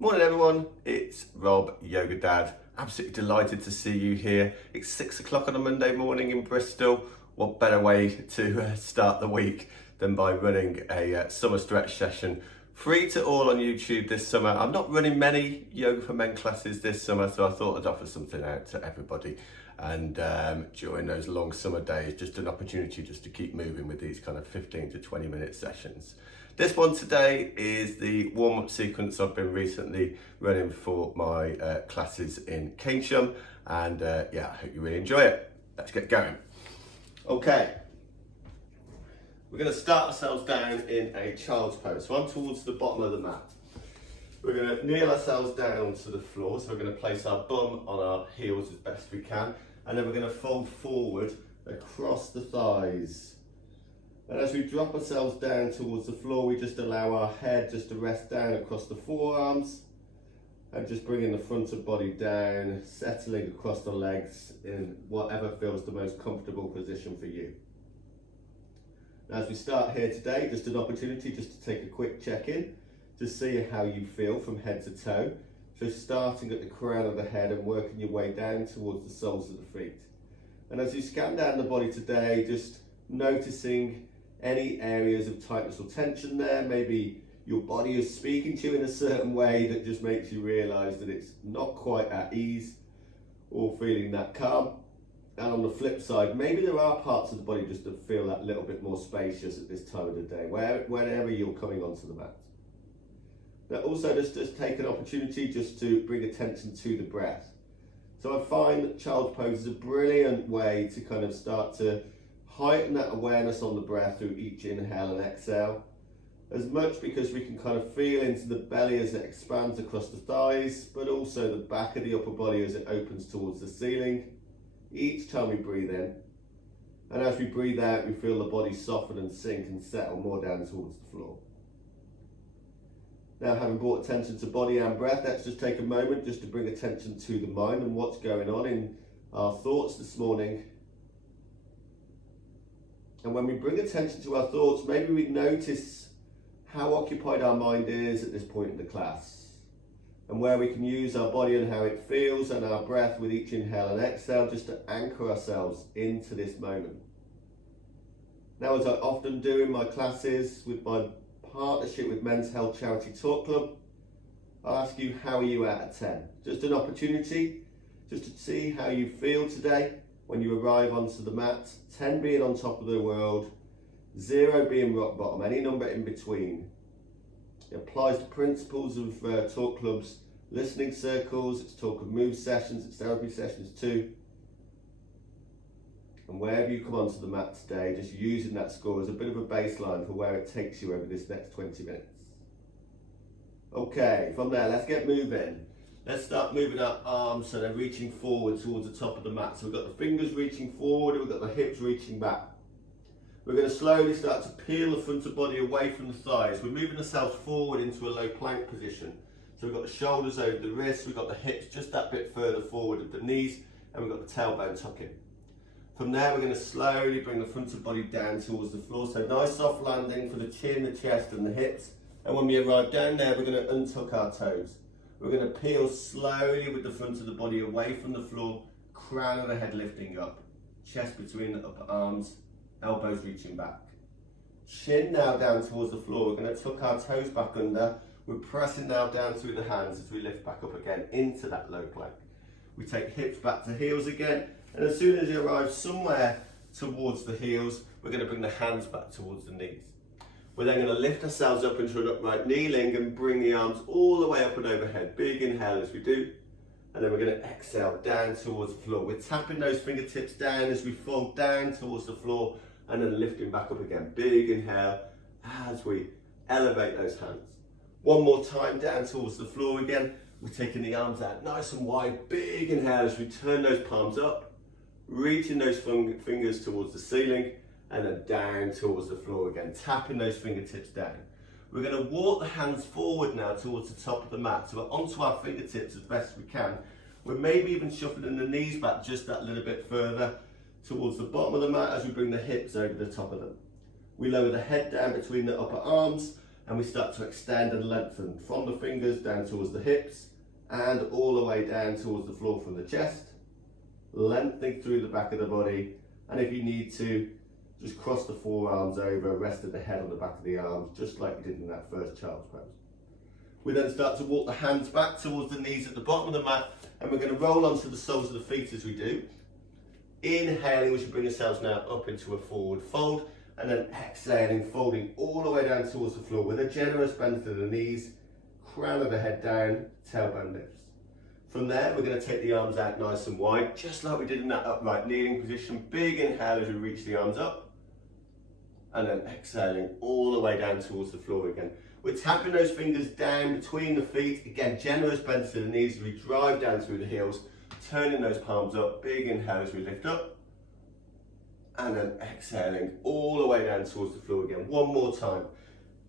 Morning everyone, it's Rob, Yoga Dad. Absolutely delighted to see you here. It's 6 o'clock on a Monday morning in Bristol. What better way to start the week than by running a summer stretch session free to all on YouTube this summer. I'm not running many Yoga for Men classes this summer, so I thought I'd offer something out to everybody. And during those long summer days, just an opportunity just to keep moving with these kind of 15 to 20 minute sessions. This one today is the warm-up sequence I've been recently running for my classes in Keynsham, and yeah, I hope you really enjoy it. Let's get going. Okay, we're going to start ourselves down in a child's pose. So I'm towards the bottom of the mat. We're going to kneel ourselves down to the floor, so we're going to place our bum on our heels as best we can, and then we're going to fold forward across the thighs. And as we drop ourselves down towards the floor, we just allow our head just to rest down across the forearms and just bringing the front of body down, settling across the legs in whatever feels the most comfortable position for you. Now, as we start here today, just an opportunity just to take a quick check-in to see how you feel from head to toe. So starting at the crown of the head and working your way down towards the soles of the feet. And as you scan down the body today, just noticing any areas of tightness or tension there. Maybe your body is speaking to you in a certain way that just makes you realise that it's not quite at ease or feeling that calm. And on the flip side, maybe there are parts of the body just that feel that little bit more spacious at this time of the day, whenever you're coming onto the mat. Now also just take an opportunity just to bring attention to the breath. So I find that child's pose is a brilliant way to kind of start to heighten that awareness on the breath through each inhale and exhale. As much because we can kind of feel into the belly as it expands across the thighs, but also the back of the upper body as it opens towards the ceiling. Each time we breathe in, and as we breathe out, we feel the body soften and sink and settle more down towards the floor. Now, having brought attention to body and breath, let's just take a moment just to bring attention to the mind and what's going on in our thoughts this morning. And when we bring attention to our thoughts, maybe we notice how occupied our mind is at this point in the class, and where we can use our body and how it feels and our breath with each inhale and exhale just to anchor ourselves into this moment. Now, as I often do in my classes with my partnership with Men's Health Charity Talk Club, I'll ask you, how are you out of 10? Just an opportunity just to see how you feel today when you arrive onto the mat. 10 being on top of the world, 0 being rock bottom, any number in between. It applies to principles of Talk Club's listening circles, it's Talk of Move sessions, it's therapy sessions too. And wherever you come onto the mat today, just using that score as a bit of a baseline for where it takes you over this next 20 minutes. Okay, from there, let's get moving. Let's start moving our arms so they're reaching forward towards the top of the mat. So we've got the fingers reaching forward, we've got the hips reaching back. We're going to slowly start to peel the front of body away from the thighs. We're moving ourselves forward into a low plank position. So we've got the shoulders over the wrists, we've got the hips just that bit further forward at the knees, and we've got the tailbone tucking. From there, we're going to slowly bring the front of body down towards the floor. So nice soft landing for the chin, the chest and the hips. And when we arrive down there, we're going to untuck our toes. We're going to peel slowly with the front of the body away from the floor, crown of the head lifting up, chest between the upper arms, elbows reaching back. Chin now down towards the floor. We're going to tuck our toes back under. We're pressing now down through the hands as we lift back up again into that low plank. We take hips back to heels again, and as soon as you arrive somewhere towards the heels, we're going to bring the hands back towards the knees. We're then going to lift ourselves up into an upright kneeling and bring the arms all the way up and overhead. Big inhale as we do. And then we're going to exhale down towards the floor. We're tapping those fingertips down as we fold down towards the floor and then lifting back up again. Big inhale as we elevate those hands. One more time down towards the floor again. We're taking the arms out nice and wide. Big inhale as we turn those palms up, reaching those fingers towards the ceiling, and then down towards the floor again, tapping those fingertips down. We're going to walk the hands forward now towards the top of the mat, so we're onto our fingertips as best we can. We're maybe even shuffling the knees back just that little bit further towards the bottom of the mat as we bring the hips over the top of them. We lower the head down between the upper arms and we start to extend and lengthen from the fingers down towards the hips and all the way down towards the floor from the chest, lengthening through the back of the body, and if you need to, just cross the forearms over, resting the head on the back of the arms, just like you did in that first child's pose. We then start to walk the hands back towards the knees at the bottom of the mat, and we're going to roll onto the soles of the feet as we do. Inhaling, we should bring ourselves now up into a forward fold, and then exhaling, folding all the way down towards the floor with a generous bend to the knees, crown of the head down, tailbone lifts. From there, we're going to take the arms out nice and wide, just like we did in that upright kneeling position. Big inhale as we reach the arms up, and then exhaling all the way down towards the floor again. We're tapping those fingers down between the feet. Again, generous bend to the knees as we drive down through the heels, turning those palms up. Big inhale as we lift up, and then exhaling all the way down towards the floor again. One more time.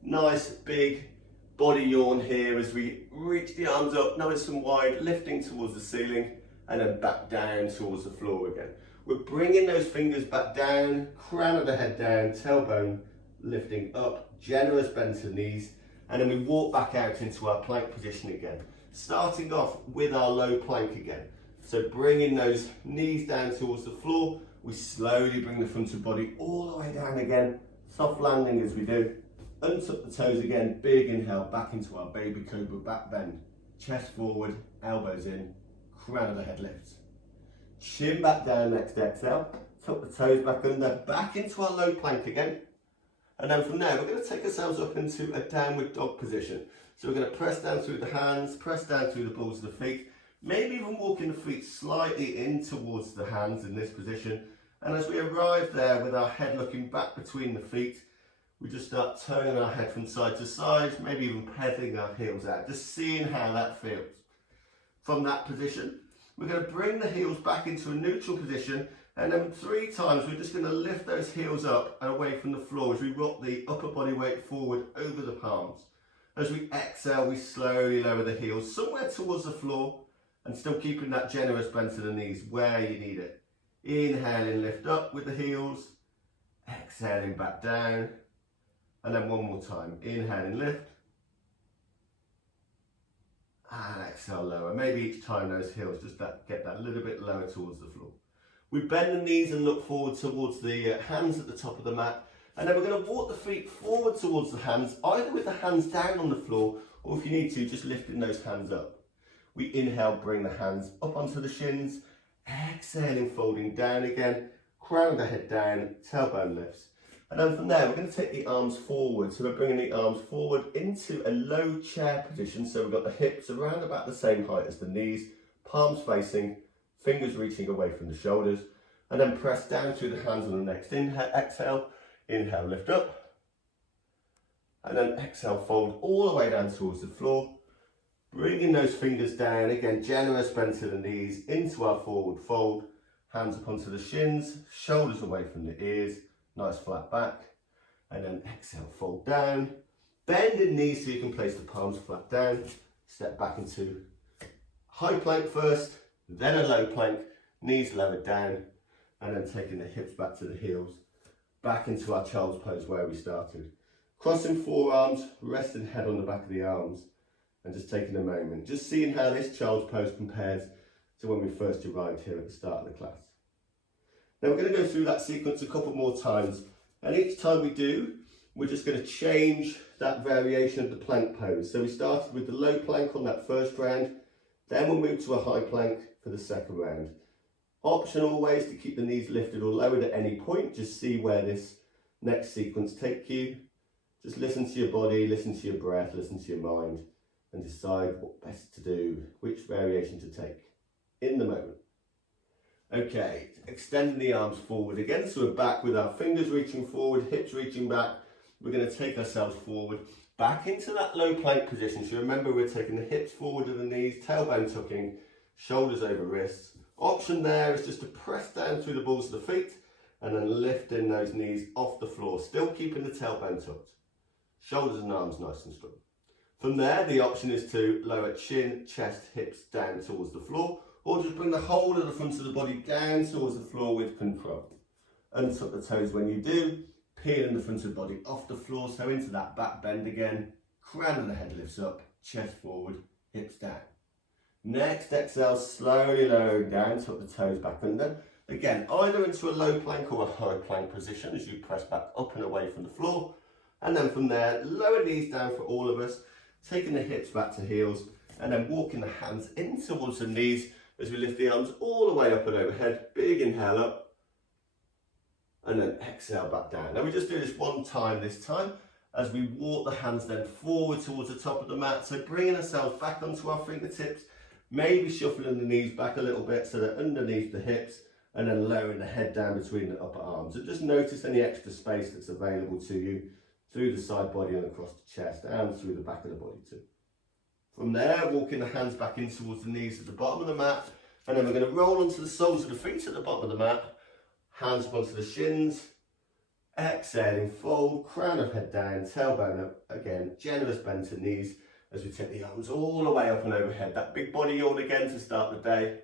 Nice big body yawn here as we reach the arms up nice and wide, lifting towards the ceiling, and then back down towards the floor again. We're bringing those fingers back down, crown of the head down, tailbone lifting up, generous bend to the knees, and then we walk back out into our plank position again. Starting off with our low plank again. So bringing those knees down towards the floor, we slowly bring the front of the body all the way down again, soft landing as we do. Untuck the toes again, big inhale back into our baby cobra back bend. Chest forward, elbows in, crown of the head lifts. Chin back down next exhale, tuck the toes back under, back into our low plank again. And then from there, we're going to take ourselves up into a downward dog position. So we're going to press down through the hands, press down through the balls of the feet, maybe even walking the feet slightly in towards the hands in this position. And as we arrive there with our head looking back between the feet, we just start turning our head from side to side, maybe even pedaling our heels out, just seeing how that feels. From that position, we're going to bring the heels back into a neutral position, and then 3 times we're just going to lift those heels up and away from the floor as we rock the upper body weight forward over the palms. As we exhale, we slowly lower the heels somewhere towards the floor and still keeping that generous bend to the knees where you need it. Inhaling, lift up with the heels, exhaling back down, and then one more time. Inhaling, lift, and exhale, lower. Maybe each time those heels just get that little bit lower towards the floor. We bend the knees and look forward towards the hands at the top of the mat, and then we're going to walk the feet forward towards the hands, either with the hands down on the floor, or if you need to, just lifting those hands up. We inhale, bring the hands up onto the shins, exhaling, folding down again, crown the head down, tailbone lifts. And then from there, we're going to take the arms forward. So we're bringing the arms forward into a low chair position. So we've got the hips around about the same height as the knees, palms facing, fingers reaching away from the shoulders, and then press down through the hands on the next inhale, exhale, inhale, lift up, and then exhale, fold all the way down towards the floor, bringing those fingers down, again, generous bend to the knees, into our forward fold, hands up onto the shins, shoulders away from the ears, nice flat back, and then exhale, fold down, bending knees so you can place the palms flat down, step back into high plank first, then a low plank, knees lowered down, and then taking the hips back to the heels, back into our child's pose where we started. Crossing forearms, resting head on the back of the arms, and just taking a moment, just seeing how this child's pose compares to when we first arrived here at the start of the class. Now we're going to go through that sequence a couple more times, and each time we do, we're just going to change that variation of the plank pose. So we started with the low plank on that first round, then we'll move to a high plank for the second round. Optional ways to keep the knees lifted or lowered at any point, just see where this next sequence takes you. Just listen to your body, listen to your breath, listen to your mind, and decide what best to do, which variation to take in the moment. Okay, extending the arms forward again, so we're back with our fingers reaching forward, hips reaching back. We're going to take ourselves forward, back into that low plank position. So remember, we're taking the hips forward to the knees, tailbone tucking, shoulders over wrists. Option there is just to press down through the balls of the feet and then lifting those knees off the floor, still keeping the tailbone tucked. Shoulders and arms nice and strong. From there, the option is to lower chin, chest, hips down towards the floor, or just bring the whole of the front of the body down towards the floor with control. Untuck the toes when you do, peeling the front of the body off the floor, so into that back bend again. Crown of the head lifts up, chest forward, hips down. Next exhale, slowly lowering down, tuck the toes back under. Again, either into a low plank or a high plank position as you press back up and away from the floor. And then from there, lower knees down for all of us, taking the hips back to heels, and then walking the hands in towards the knees as we lift the arms all the way up and overhead. Big inhale up, and then exhale back down. Now we just do this one time this time, as we walk the hands then forward towards the top of the mat. So bringing ourselves back onto our fingertips, maybe shuffling the knees back a little bit so they're underneath the hips, and then lowering the head down between the upper arms. And just notice any extra space that's available to you through the side body and across the chest and through the back of the body too. From there, walking the hands back in towards the knees at the bottom of the mat, and then we're going to roll onto the soles of the feet at the bottom of the mat, hands onto the shins, exhaling, fold, crown of head down, tailbone up, again, generous bend to knees as we take the arms all the way up and overhead. That big body yawn again to start the day.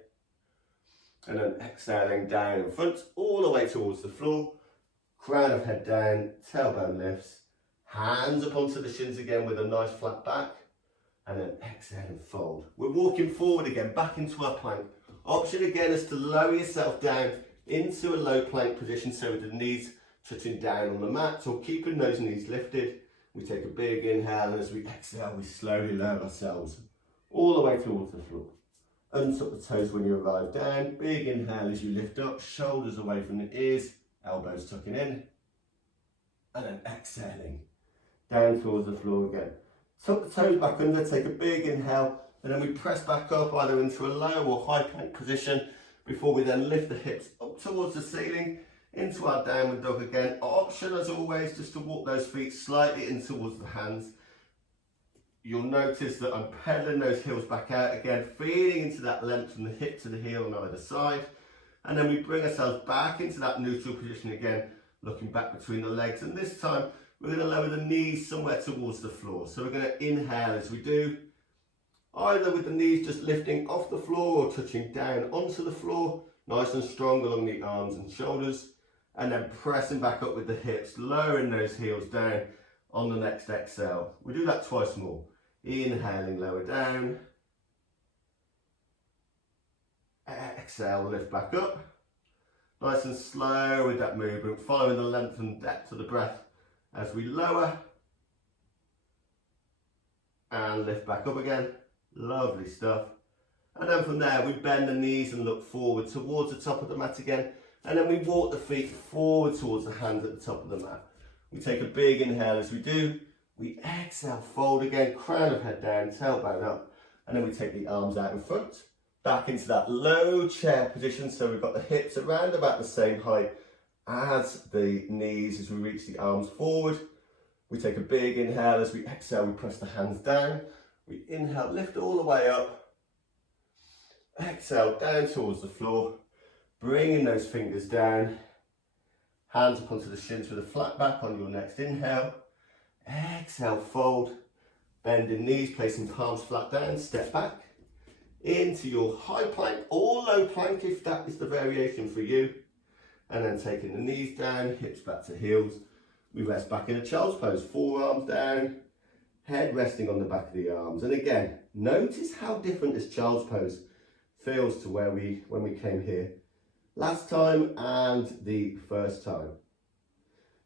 And then exhaling down in front, all the way towards the floor, crown of head down, tailbone lifts, hands up onto the shins again with a nice flat back, and then exhale and fold. We're walking forward again, back into our plank. Option again is to lower yourself down into a low plank position, so with the knees touching down on the mat, or keeping those knees lifted. We take a big inhale, and as we exhale, we slowly lower ourselves all the way towards the floor. Untuck the toes when you arrive down. Big inhale as you lift up, shoulders away from the ears, elbows tucking in. And then exhaling, down towards the floor again. Tuck the toes back under, take a big inhale, and then we press back up either into a low or high plank position before we then lift the hips up towards the ceiling, into our downward dog again. Option as always, just to walk those feet slightly in towards the hands. You'll notice that I'm pedaling those heels back out again, feeling into that length from the hip to the heel on either side. And then we bring ourselves back into that neutral position again, looking back between the legs. And this time, we're going to lower the knees somewhere towards the floor. So we're going to inhale as we do, either with the knees just lifting off the floor or touching down onto the floor, nice and strong along the arms and shoulders. And then pressing back up with the hips, lowering those heels down on the next exhale. We do that twice more. Inhaling, lower down. Exhale, lift back up. Nice and slow with that movement, following the length and depth of the breath as we lower. And lift back up again. Lovely stuff. And then from there, we bend the knees and look forward towards the top of the mat again. And then we walk the feet forward towards the hands at the top of the mat. We take a big inhale as we do. We exhale, fold again, crown of head down, tailbone up. And then we take the arms out in front, back into that low chair position. So we've got the hips around about the same height as the knees as we reach the arms forward. We take a big inhale as we exhale, we press the hands down. We inhale, lift all the way up. Exhale, down towards the floor. Bringing those fingers down. Hands up onto the shins with a flat back on your next inhale. Exhale, fold. Bending knees, placing palms flat down, step back. Into your high plank or low plank if that is the variation for you. And then taking the knees down, hips back to heels. We rest back in a child's pose, forearms down, head resting on the back of the arms. And again, notice how different this child's pose feels to when we came here last time and the first time.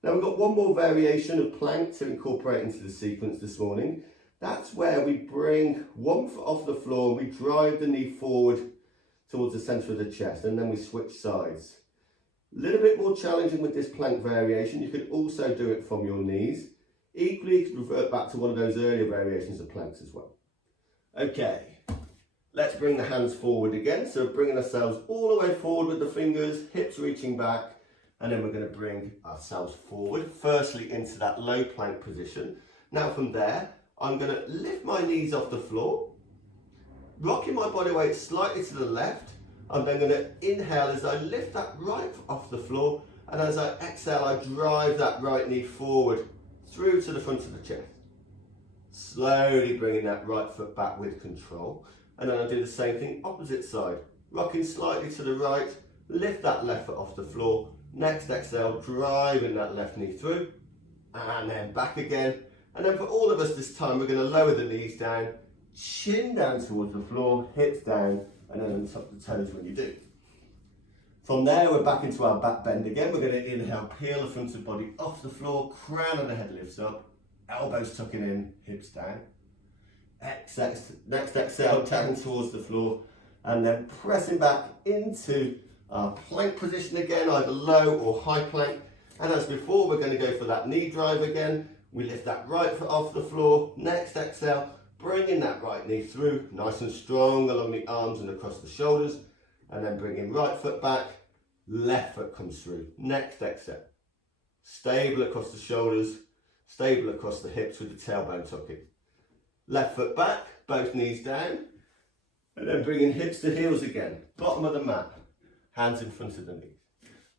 Now we've got one more variation of plank to incorporate into the sequence this morning. That's where we bring one foot off the floor, we drive the knee forward towards the centre of the chest, and then we switch sides. A little bit more challenging with this plank variation. You could also do it from your knees. Equally, you could revert back to one of those earlier variations of planks as well. Okay, let's bring the hands forward again. So bringing ourselves all the way forward with the fingers, hips reaching back, and then we're going to bring ourselves forward, firstly into that low plank position. Now from there, I'm going to lift my knees off the floor, rocking my body weight slightly to the left. I'm then going to inhale as I lift that right foot off the floor, and as I exhale, I drive that right knee forward through to the front of the chest. Slowly bringing that right foot back with control. And then I do the same thing opposite side. Rocking slightly to the right, lift that left foot off the floor. Next exhale, driving that left knee through, and then back again. And then for all of us this time, we're going to lower the knees down, chin down towards the floor, hips down, and then untuck the toes when you do. From there, we're back into our back bend again. We're going to inhale, peel the front of the body off the floor, crown of the head lifts up, elbows tucking in, hips down. Next exhale, down towards the floor, and then pressing back into our plank position again, either low or high plank. And as before, we're going to go for that knee drive again. We lift that right foot off the floor. Next exhale, bringing that right knee through, nice and strong along the arms and across the shoulders. And then bringing right foot back, left foot comes through. Next exhale, stable across the shoulders, stable across the hips with the tailbone tucking. Left foot back, both knees down. And then bringing hips to heels again. Bottom of the mat, hands in front of the knees.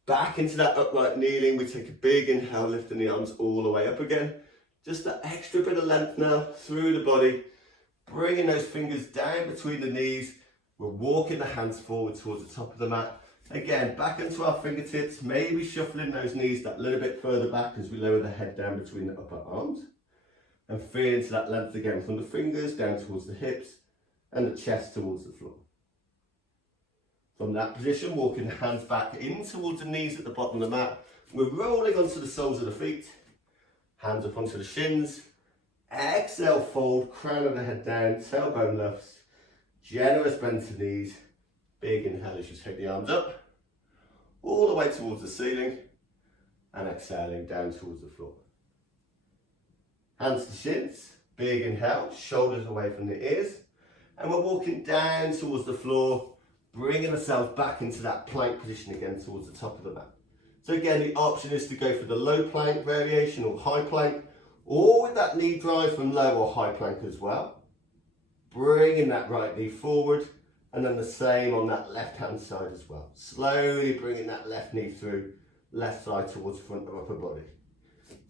Back into that upright kneeling. We take a big inhale, lifting the arms all the way up again. Just that extra bit of length now through the body. Bringing those fingers down between the knees. We're walking the hands forward towards the top of the mat. Again, back into our fingertips, maybe shuffling those knees that little bit further back as we lower the head down between the upper arms. And feel into that length again from the fingers down towards the hips and the chest towards the floor. From that position, walking the hands back in towards the knees at the bottom of the mat. We're rolling onto the soles of the feet, hands up onto the shins. Exhale, fold, crown of the head down, tailbone lifts, generous bend to knees. Big inhale as you take the arms up, all the way towards the ceiling, and exhaling down towards the floor. Hands to shins, big inhale, shoulders away from the ears, and we're walking down towards the floor, bringing ourselves back into that plank position again towards the top of the mat. So again, the option is to go for the low plank variation or high plank, or with that knee drive from low or high plank as well. Bringing that right knee forward, and then the same on that left hand side as well. Slowly bringing that left knee through, left side towards front of upper body.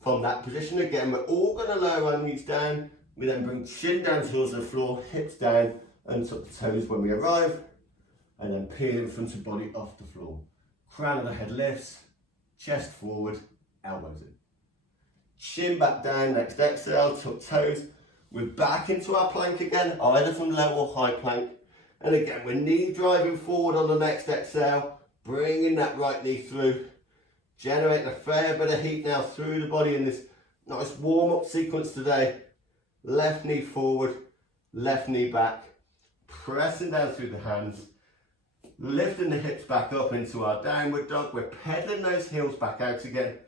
From that position again, we're all going to lower our knees down. We then bring chin down towards the floor, hips down, and tuck the toes when we arrive. And then peel in front of body off the floor. Crown of the head lifts, chest forward, elbows in. Chin back down, next exhale, tuck toes. We're back into our plank again, either from low or high plank. And again, we're knee driving forward on the next exhale, bringing that right knee through. Generating a fair bit of heat now through the body in this nice warm-up sequence today. Left knee forward, left knee back. Pressing down through the hands. Lifting the hips back up into our downward dog. We're pedaling those heels back out again.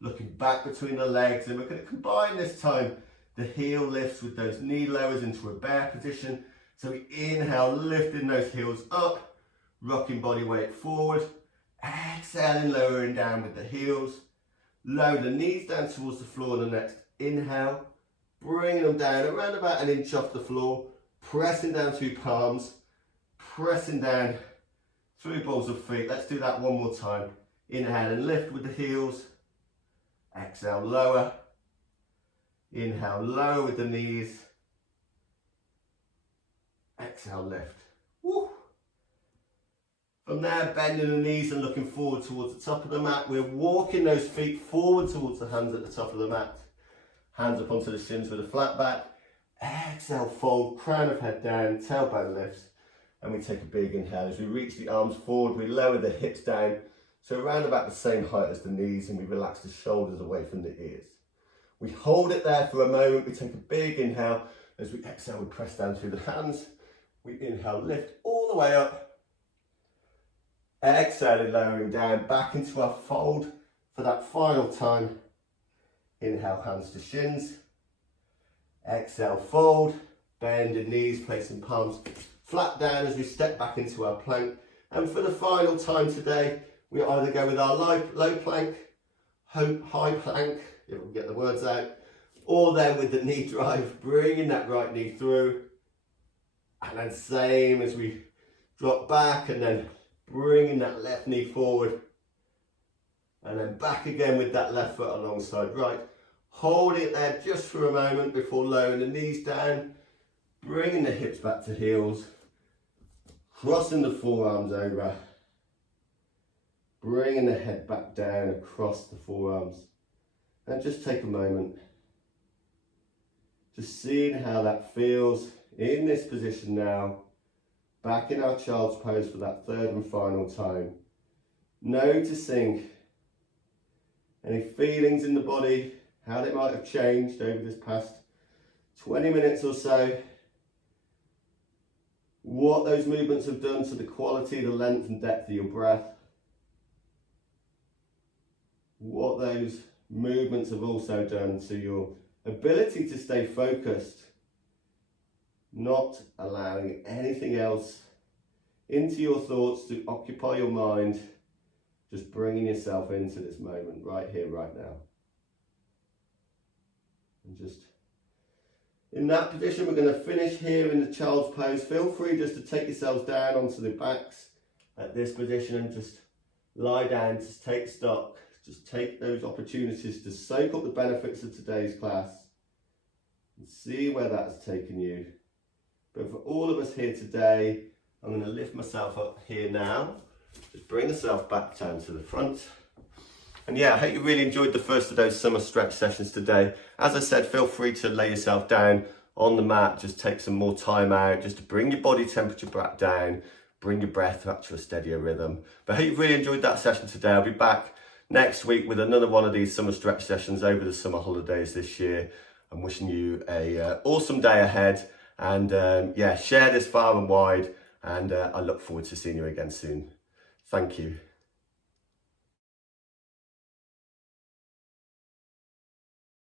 Looking back between the legs, and we're going to combine this time the heel lifts with those knee lowers into a bear position. So we inhale, lifting those heels up, rocking body weight forward. Exhaling, lowering down with the heels. Lower the knees down towards the floor the next inhale. Bringing them down around about an inch off the floor. Pressing down through palms. Pressing down through balls of feet. Let's do that one more time. Inhale and lift with the heels. Exhale, lower. Inhale, lower with the knees. Exhale, lift. Woo. From there, bending the knees and looking forward towards the top of the mat. We're walking those feet forward towards the hands at the top of the mat. Hands up onto the shins with a flat back. Exhale, fold, crown of head down, tailbone lifts. And we take a big inhale. As we reach the arms forward, we lower the hips down. So around about the same height as the knees, and we relax the shoulders away from the ears. We hold it there for a moment. We take a big inhale. As we exhale, we press down through the hands. We inhale, lift all the way up. Exhaling, lowering down, back into our fold for that final time. Inhale, hands to shins. Exhale, fold. Bending knees, placing palms flat down as we step back into our plank. And for the final time today, we either go with our low plank, high plank, if we can get the words out, or then with the knee drive, bringing that right knee through. And then same as we drop back, and then bringing that left knee forward. And then back again with that left foot alongside right. Hold it there just for a moment before lowering the knees down. Bringing the hips back to heels. Crossing the forearms over. bringing the head back down across the forearms. And just take a moment, just seeing how that feels in this position now, back in our child's pose for that third and final time. Noticing any feelings in the body, how they might have changed over this past 20 minutes or so, what those movements have done to the quality, the length and depth of your breath, what those movements have also done to your ability to stay focused, not allowing anything else into your thoughts to occupy your mind, just bringing yourself into this moment right here, right now. And just in that position, we're going to finish here in the child's pose. Feel free just to take yourselves down onto the backs at this position and just lie down, just take stock. Just take those opportunities to soak up the benefits of today's class and see where that's taken you. But for all of us here today, I'm going to lift myself up here now. Just bring myself back down to the front. And yeah, I hope you really enjoyed the first of those summer stretch sessions today. As I said, feel free to lay yourself down on the mat. Just take some more time out just to bring your body temperature back down, bring your breath back to a steadier rhythm. But I hope you really enjoyed that session today. I'll be back next week with another one of these summer stretch sessions over the summer holidays this year. I'm wishing you a awesome day ahead, and yeah, share this far and wide, and I look forward to seeing you again soon. Thank you.